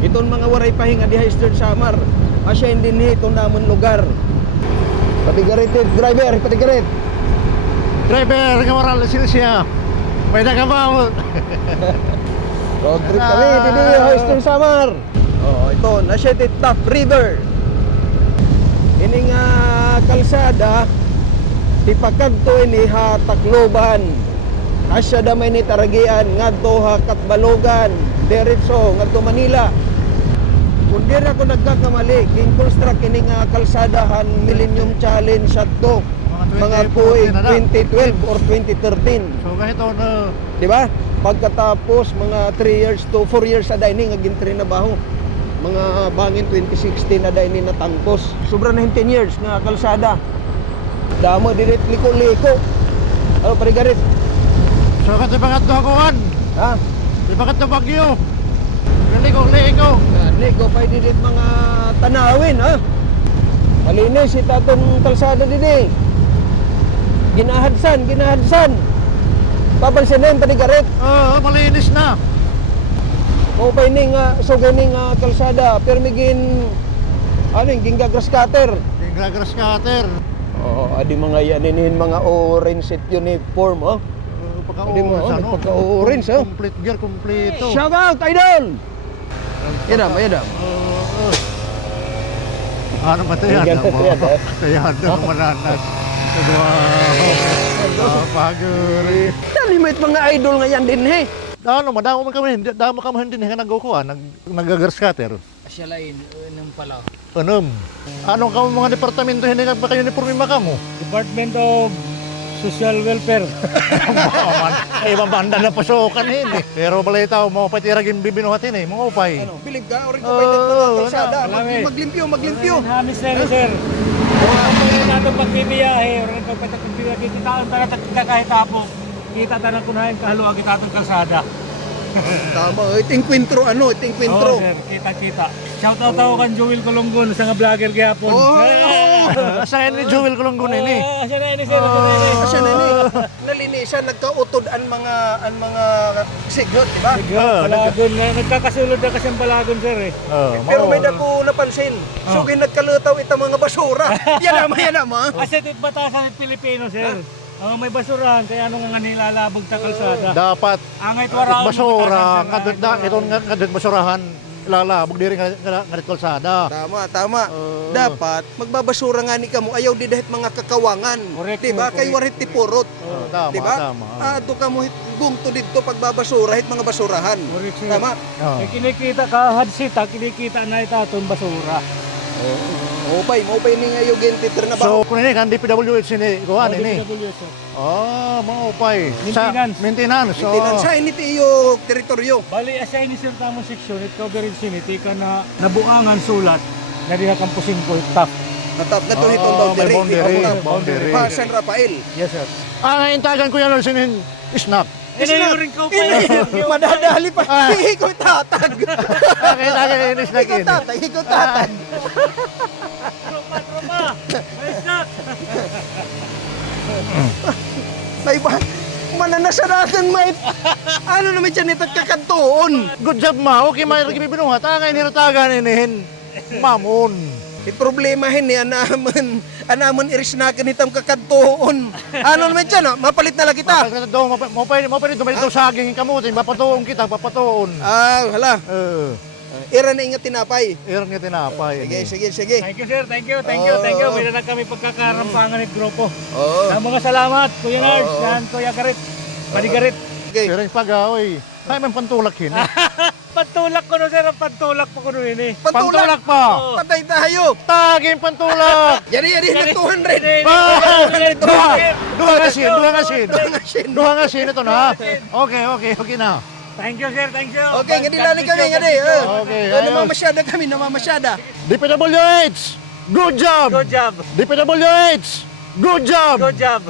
Itong mga waray pahinga di Eastern Samar. Asya hindi ni itong namon lugar. Patigarit driver, patigarit. Driver, nga moral siya. May nakamaw. Road trip kami di Eastern Samar. Oh, ito nasya Taft River. Ini nga kalsada tipakadto ini ha Tacloban. Asya damay ni Taragian ngadto ha Katbalogan, diretso ngadto Manila. Kung di ako nagkakamali, kin-construct ini nga kalsadahan Millennium Challenge adto mga tuig 2012 or 2013. So kahit na Di ba? Pagkatapos mga 3 years to 4 years sa dining aging trinabaho. Mga bangin 2016 na dining na tangkos. Sobra na 10 years nga kalsada. Damo diret liko-liko. Ano parigarit? so katibangat na kuhan. Ha? Tibangat na bagyo. Liko. Liko pa diret mga tanawin, ha? Malinis si tatong kalsada didi. Ginahadsan. Papansin parigarit. Malinis na. O pa ini nga so gani nga kalsada pero migin ano yung gingagrass cutter. Gingagrass cutter. Oo, adi mga yan inin mga orange set uniform, oh. Pagka-orange, oh. Complete gear, kompleto. Shout out, idol! Yadam. Ano ba ito yan? Yan na mananas. Wow. Paguri. Talimit mga idol nga yan din, he. Damo kami hindi nga nagkukuha, nag-grass cutter. Asya lain, nang pala. Anong ka mga departamento hindi ka ba kayo uniforme mo? Department of Social Welfare. Ibang banda na pasukan hindi. Pero balita mo pa tiragin bibinuhatin mga upay. Ano, bilib ka? Orin ko ba yung kalsada? Maglimpyo. Hamis na sir. Kung nato pagbibiyahe, orang pagbibiyahe, kita ang tayo kahit tapo. Kita tanang kunahin kahaluan kita itong kalsada. Tama, iting kwentro. Oo sir, kita. Shout out ako kan Joel Colonggon sa nga vlogger gyapon. Asayan ni Joel Colonggon ini. Asya na ini sir. Kasi nalinisan, nagkautod ang mga sigot, di ba? Balagon, nagkakasulod na kasi ang balagon sir eh. Pero may dako napansin. So nagkalutaw itang mga basura. Yan naman. Kasi ito't batasan at Pilipino sir. May basurahan, kaya ano nga nilalabog ta kalsada. Dapat Angay twaraon basura, itong basurahan, lalabog diri nga kalsada. Tama. Dapat magbabasura nga ni kamo ayaw di dahit mga kakawangan. Correct, Di ba? Kay warit ti purot. Tama, Di ba? tama. Ato kamo gungto didto pagbabasura hit mga basurahan. Correct, sir. Tama. May kinikita ka, hadsita, kinikita na itaton basura. Maupay ni nga yung gentiter na ba? So, kung ini kan DPWH ini, kuhan ini. DPWH, sir. Maupay. Maintenance. Maintenance. Sa init iyo teritoryo. Bali, asya ini sir tamang seksyon, it coverage siniti ka na nabuangan sulat na diha kampusin ko, tap. Natap na to hitong boundary. Boundary. San Rafael. Yes sir. Intagan ko yan sinin snack. Ini rin ko pa. Madadali pa. Ikaw tatag. Intagan ini snack ini. Ikaw tatag. Tropa. Nice shot. May ba? Mananasaratan may. Ano naman dyan ito't kakantoon? Good job ma. Okay, may binuhat. Angay niratagan inihin. Mamon. Problemahin ni anaman irisnakan itang kakantoon. Ano naman dyan? Mapalit na lang kita. Mo pa rin dumalito saging kamutin. Papatuon kita, papatuon. Hala. Ira na ingat tinapay. Irang nga tinapay. Sige. Thank you sir, thank you. May na kami pagkakarampangan ng grupo. Oo. Mga salamat, Kuya Nards, yan, Kuya Garit, Padigarit. Okay. Pero yung pag-away. Ay, may pantulak yun. Pantulak ko no sir, pantulak pa ko no ini. Pantulak pa! Patay tayo. Taging pantulak! Yari, ng 200. Duha nga sin ito na. Okay na. Thank you sir, thank you. Okay, nga dilali kami, nga di. Okay, ayos. Namamasyada. DPWH! Good job! Good job. DPWH! Good job! Good job.